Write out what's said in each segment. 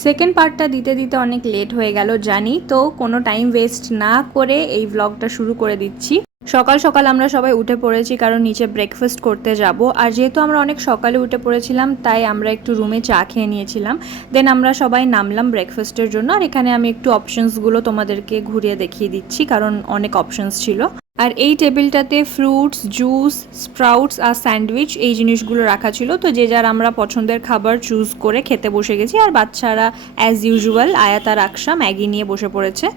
Second পার্টটা দিতে দিতে অনেক লেট হয়ে গেল জানি, তো কোনো টাইম ওয়েস্ট না করে এই ব্লগটা শুরু করে দিচ্ছি। সকাল সকাল আমরা সবাই উঠে পড়েছি কারণ নিচে ব্রেকফাস্ট করতে যাব। আর যেহেতু আমরা অনেক সকালে উঠে পড়েছিলাম তাই আমরা একটু রুমে চা খেয়ে নিয়েছিলাম। দেন আমরা সবাই নামলাম ব্রেকফাস্টের জন্য। আর এখানে আমি একটু অপশনসগুলো তোমাদেরকে ঘুরিয়ে দেখিয়ে দিচ্ছি কারণ অনেক অপশনস ছিল। আর এই টেবিলটাতে ফ্রুটস, জুস, স্প্রাউটস আর স্যান্ডউইচ এই জিনিসগুলো রাখা ছিল। তো যে যার আমরা পছন্দের খাবার চুজ করে খেতে বসে গেছি। আর বাচ্চারা অ্যাজ ইউজুয়াল আয়াত আর আকশা ম্যাগি নিয়ে বসে পড়েছে।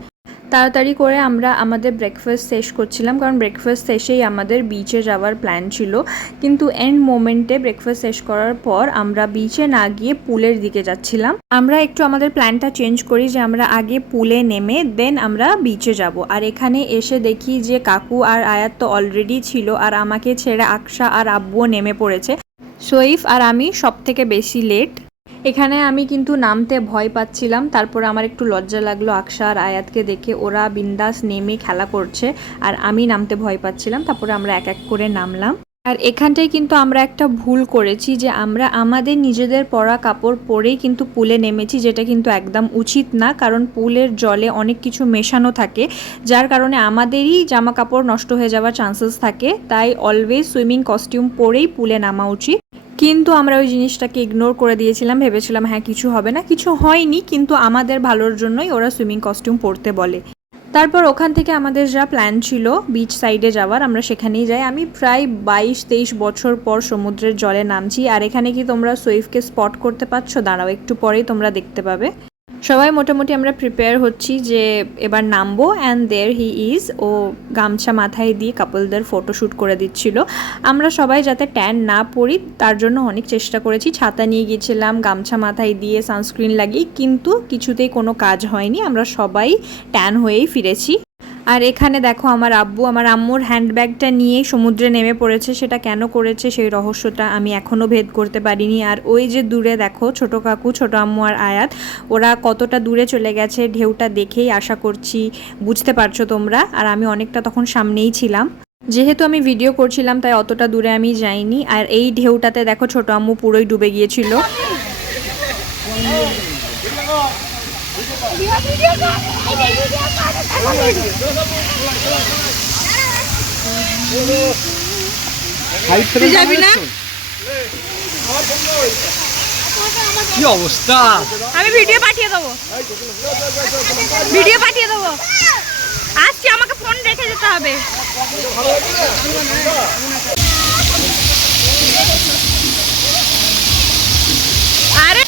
তাড়াতাড়ি করে আমরা আমাদের ব্রেকফাস্ট শেষ করছিলাম কারণ ব্রেকফাস্ট শেষেই আমাদের বিচে যাওয়ার প্ল্যান ছিল। কিন্তু এন্ড মোমেন্টে ব্রেকফাস্ট শেষ করার পর আমরা বিচে না গিয়ে পুলের দিকে যাচ্ছিলাম। আমরা একটু আমাদের প্ল্যানটা চেঞ্জ করি যে আমরা আগে পুলে নেমে দেন আমরা বিচে যাব। আর এখানে এসে দেখি যে কাকু আর আয়াত তো অলরেডি ছিল আর আমাকে ছেড়ে আকশা আর আব্বুও নেমে পড়েছে। সইফ আর আমি সব থেকে বেশি লেট। এখানে আমি কিন্তু নামতে ভয় পাচ্ছিলাম। তারপর আমার একটু লজ্জা লাগলো আকশা আর আয়াতকে দেখে, ওরা বিন্দাস নেমে খেলা করছে আর আমি নামতে ভয় পাচ্ছিলাম। তারপরে আমরা এক এক করে নামলাম। আর এখানটায় কিন্তু আমরা একটা ভুল করেছি যে আমরা আমাদের নিজেদের পরা কাপড় পরেই কিন্তু পুলে নেমেছি, যেটা কিন্তু একদম উচিত না কারণ পুলের জলে অনেক কিছু মেশানো থাকে যার কারণে আমাদেরই জামা কাপড় নষ্ট হয়ে যাওয়ার চান্সেস থাকে। তাই অলওয়েজ সুইমিং কস্টিউম পরেই পুলে নামা উচিত। কিন্তু আমরা ওই জিনিসটাকে ইগনোর করে দিয়েছিলাম, ভেবেছিলাম হ্যাঁ কিছু হবে না, কিছু হয়নি, কিন্তু আমাদের ভালোর জন্যই ওরা সুইমিং কস্টিউম পরতে বলে। তারপর ওখান থেকে আমাদের যা প্ল্যান ছিল বিচ সাইডে যাওয়ার, আমরা সেখানেই যাই। আমি প্রায় 22-23 বছর পর সমুদ্রের জলে নামছি। আর এখানে কি তোমরা সৈফকে স্পট করতে পারছো? দাঁড়াও একটু পরেই তোমরা দেখতে পাবে। সবাই মোটামুটি আমরা প্রিপেয়ার হচ্ছি যে এবার নামবো। And there he is. ও গামছা মাথায় দিয়ে কাপলদের ফটোশ্যুট করে দিচ্ছিল। আমরা সবাই যাতে ট্যান না পড়ি তার জন্য অনেক চেষ্টা করেছি। ছাতা নিয়ে গিয়েছিলাম, গামছা মাথায় দিয়ে সানস্ক্রিন লাগিয়ে, কিন্তু কিছুতেই কোনো কাজ হয়নি। আমরা সবাই ট্যান হয়েই ফিরেছি। আর এখানে দেখো আমার আব্বু আমার আম্মুর হ্যান্ডব্যাগটা নিয়ে সমুদ্রে নেমে পড়েছে। সেটা কেন করেছে সেই রহস্যটা আমি এখনও ভেদ করতে পারিনি। আর ওই যে দূরে দেখো ছোট কাকু, ছোট আম্মু আর আয়াত, ওরা কতটা দূরে চলে গেছে ঢেউটা দেখেই আশা করছি বুঝতে পারছো তোমরা। আর আমি অনেকটা তখন সামনেই ছিলাম, যেহেতু আমি ভিডিও করছিলাম তাই অতটা দূরে আমি যাইনি। আর এই ঢেউটাতে দেখো ছোট আম্মু পুরোই ডুবে গিয়েছিল। যাবি না? কি অবস্থা! আমি ভিডিও পাঠিয়ে দেবো, ভিডিও পাঠিয়ে দেবো। আসছি, আমাকে ফোন রেখে যেতে হবে। আরে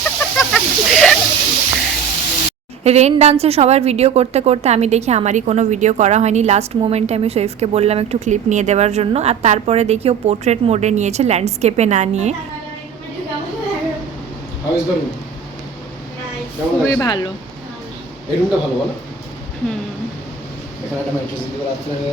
রেন ডান্সে সবার ভিডিও করতে করতে আমি দেখি আমারই কোনো ভিডিও করা হয়নি। লাস্ট মোমেন্টে আমি সৈফকে বললাম একটু ক্লিপ নিয়ে দেওয়ার জন্য। আর তারপরে দেখি ও পোর্ট্রেট মোডে নিয়েছে, ল্যান্ডস্কেপে না নিয়ে। খুবই ভালো। এই রুমটা ভালো বলো? হুম। এখানে একটা ম্যাট্রেস দিতে রাখতে লাগে।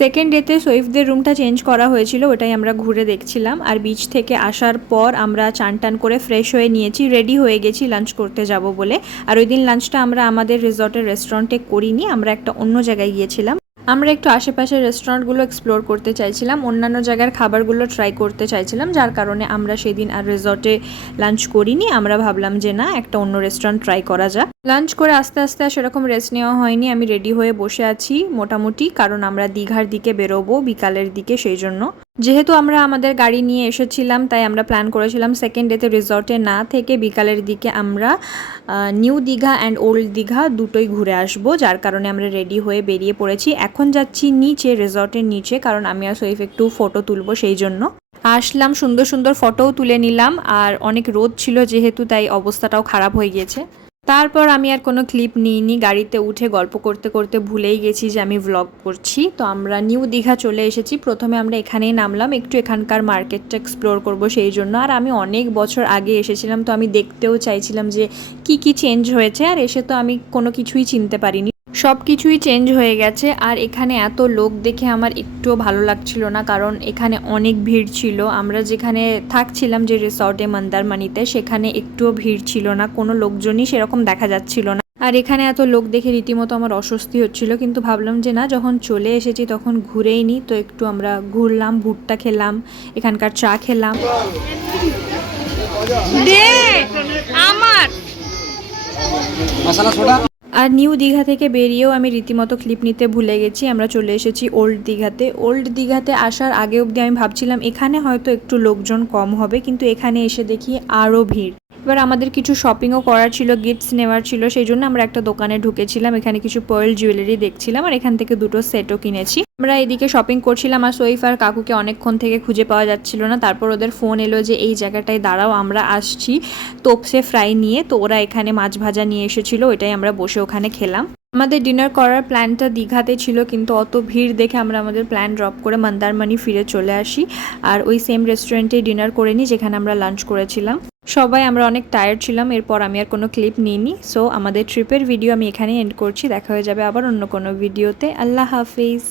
সেকেন্ড ডেতে সৈফদের রুমটা চেঞ্জ করা হয়েছিল, ওটাই আমরা ঘুরে দেখছিলাম। আর বিচ থেকে আসার পর আমরা চান টান করে ফ্রেশ হয়ে নিয়েছি, রেডি হয়ে গেছি লাঞ্চ করতে যাব বলে। আর ওই দিন লাঞ্চটা আমরা আমাদের রিসর্টের রেস্টুরেন্টে করিনি, আমরা একটা অন্য জায়গায় গিয়েছিলাম। আমরা একটু আশেপাশের রেস্টুরেন্টগুলো এক্সপ্লোর করতে চাইছিলাম, অন্যান্য জায়গার খাবারগুলো ট্রাই করতে চাইছিলাম, যার কারণে আমরা সেদিন আর রিসর্টে লাঞ্চ করিনি। আমরা ভাবলাম যে না, একটা অন্য রেস্টুরেন্ট ট্রাই করা যাক। লাঞ্চ করে আস্তে আস্তে সেরকম রেস্ট নেওয়া হয়নি, আমি রেডি হয়ে বসে আছি মোটামুটি, কারণ আমরা দীঘার দিকে বেরোবো বিকালের দিকে। সেই জন্য যেহেতু আমরা আমাদের গাড়ি নিয়ে এসেছিলাম তাই আমরা প্ল্যান করেছিলাম সেকেন্ড ডেতে রিসর্টে না থেকে বিকালের দিকে আমরা new Digha and old Digha দুটোই ঘুরে আসবো, যার কারণে আমরা রেডি হয়ে বেরিয়ে পড়েছি। এখন যাচ্ছি নিচে, রিসর্টের নিচে, কারণ আমি আর সৈফ একটু ফটো তুলবো, সেই জন্য আসলাম। সুন্দর সুন্দর ফটোও তুলে নিলাম। আর অনেক রোদ ছিল যেহেতু, তাই অবস্থাটাও খারাপ হয়ে গিয়েছে। তারপর আমি আর কোনো ক্লিপ নিইনি, গাড়িতে উঠে গল্প করতে করতে ভুলেই গেছি যে আমি ভ্লগ করছি। তো আমরা নিউ দীঘা চলে এসেছি। প্রথমে আমরা এখানেই নামলাম, একটু এখানকার মার্কেটটা এক্সপ্লোর করব সেই জন্য। আর আমি অনেক বছর আগে এসেছিলাম, তো আমি দেখতেও চাইছিলাম যে কি কি চেঞ্জ হয়েছে। আর এসে তো আমি কোনো কিছুই চিনতে পারিনি, সব কিছুই চেঞ্জ হয়ে গেছে। আর এখানে এত লোক দেখে আমার একটুও ভালো লাগছিল না, কারণ এখানে অনেক ভিড় ছিল। আমরা যেখানে থাকছিলাম যে রিসর্টে মন্দারমণিতে, সেখানে একটুও ভিড় ছিল না, কোনো লোকজনই সেরকম দেখা যাচ্ছিল না। আর এখানে এত লোক দেখে রীতিমতো আমার অস্বস্তি হচ্ছিল, কিন্তু ভাবলাম যে না, যখন চলে এসেছি তখন ঘুরেই নিই। তো একটু আমরা ঘুরলাম, ভুট্টা খেলাম, এখানকার চা খেলাম। মশলা সোডা। আর নিউ দীঘা থেকে বেরিয়েও আমি রীতিমতো ক্লিপ নিতে ভুলে গেছি। আমরা চলে এসেছি ওল্ড দীঘাতে। ওল্ড দীঘাতে আসার আগে অবধি আমি ভাবছিলাম এখানে হয়তো একটু লোকজন কম হবে, কিন্তু এখানে এসে দেখি আরও ভিড়। এবার আমাদের কিছু শপিংও করার ছিল, গিফটস নেওয়ার ছিল, সেই জন্য আমরা একটা দোকানে ঢুকেছিলাম। এখানে কিছু পার্ল জুয়েলারি দেখছিলাম আর এখান থেকে দুটো সেটও কিনেছি। আমরা এদিকে শপিং করছিলাম আর সৈফ আর কাকুকে অনেকক্ষণ থেকে খুঁজে পাওয়া যাচ্ছিল না। তারপর ওদের ফোন এলো যে এই জায়গাটায় দাঁড়াও, আমরা আসছি তোপসে ফ্রাই নিয়ে। তো ওরা এখানে মাছ ভাজা নিয়ে এসেছিলো, ওইটাই আমরা বসে ওখানে খেলাম। আমাদের ডিনার করার প্ল্যানটা দীঘাতে ছিল, কিন্তু অত ভিড় দেখে আমরা আমাদের প্ল্যান ড্রপ করে মন্দারমণি ফিরে চলে আসি আর ওই সেম রেস্টুরেন্টেই ডিনার করে নিই যেখানে আমরা লাঞ্চ করেছিলাম। সবাই আমরা অনেক টায়ার্ড ছিলাম, এরপর আমি আর কোনো ক্লিপ নিইনি। সো আমাদের ট্রিপের ভিডিও আমি এখানেই এন্ড করছি। দেখা হয়ে যাবে আবার অন্য কোনো ভিডিওতে। আল্লাহ হাফিজ।